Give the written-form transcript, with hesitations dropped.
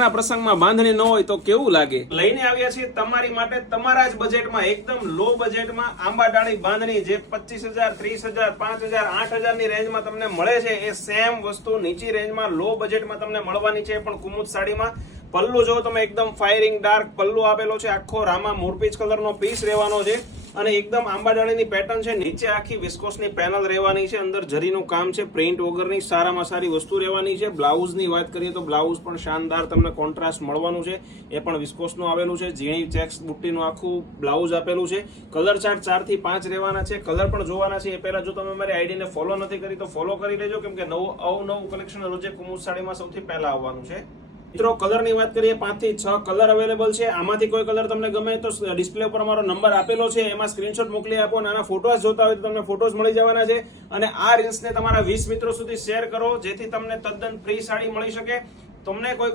ના પ્રસંગમાં બાંધણી ન હોય તો કેવું લાગે? લઈને આવ્યા છીએ તમારી માટે તમારા જ બજેટમાં, એકદમ લો બજેટમાં આંબાડાળી બાંધણી જે 25,000, 30,000, 5,000, 8,000 ની રેન્જમાં તમને મળે છે. એ સેમ વસ્તુ નીચી રેન્જમાં લો બજેટમાં તમને મળવાની છે, પણ કુમુદ સાડીમાં. પલ્લુ જો તમે એકદમ ફાયરિંગ ડાર્ક પલ્લુ આપેલો છે, આખો રામા મોરપીચ કલરનો પીસ રહેવાનો છે અને એકદમ આંબાડાળીની પેટર્ન છે. નીચે આખી વિસ્કોસની પેનલ રહેવાની છે, અંદર જરીનું કામ છે, પ્રિન્ટ વગરની સારામાં સારી વસ્તુ રહેવાની છે. બ્લાઉઝની વાત કરીએ તો બ્લાઉઝ પણ શાનદાર તમને કોન્ટ્રાસ્ટ મળવાનું છે, એ પણ વિસ્કોસનું આવેલું છે. ઝીણી ચેક્સ બુટ્ટીનું આખું બ્લાઉઝ આપેલું છે. કલર ચાર્ટ 4 થી 5 રહેવાના છે, કલર પણ જોવાના છે. એ પહેલા જો તમે મારી આઈડીને ફોલો નથી કરી તો ફોલો કરી લેજો, કેમ કે નવું કલેક્શન રોજે કુમુદ સાડીમાં સૌથી પહેલા આવવાનું છે. મિત્રો કલરની વાત કરીએ, 5 થી 6 કલર અવેલેબલ છે. આમાંથી કોઈ કલર તમને ગમે તો ડિસ્પ્લે પર અમારો નંબર આપેલો છે, એમાં સ્ક્રીનશોટ મોકલી આપો. નાના ફોટોસ જોતા હોય તો તમને ફોટોસ મળી જવાના છે. અને આ રીલ્સને તમારા 20 મિત્રો સુધી શેર કરો, જેથી તમને તદ્દન ફ્રી સાડી મળી શકે. તમને કોઈ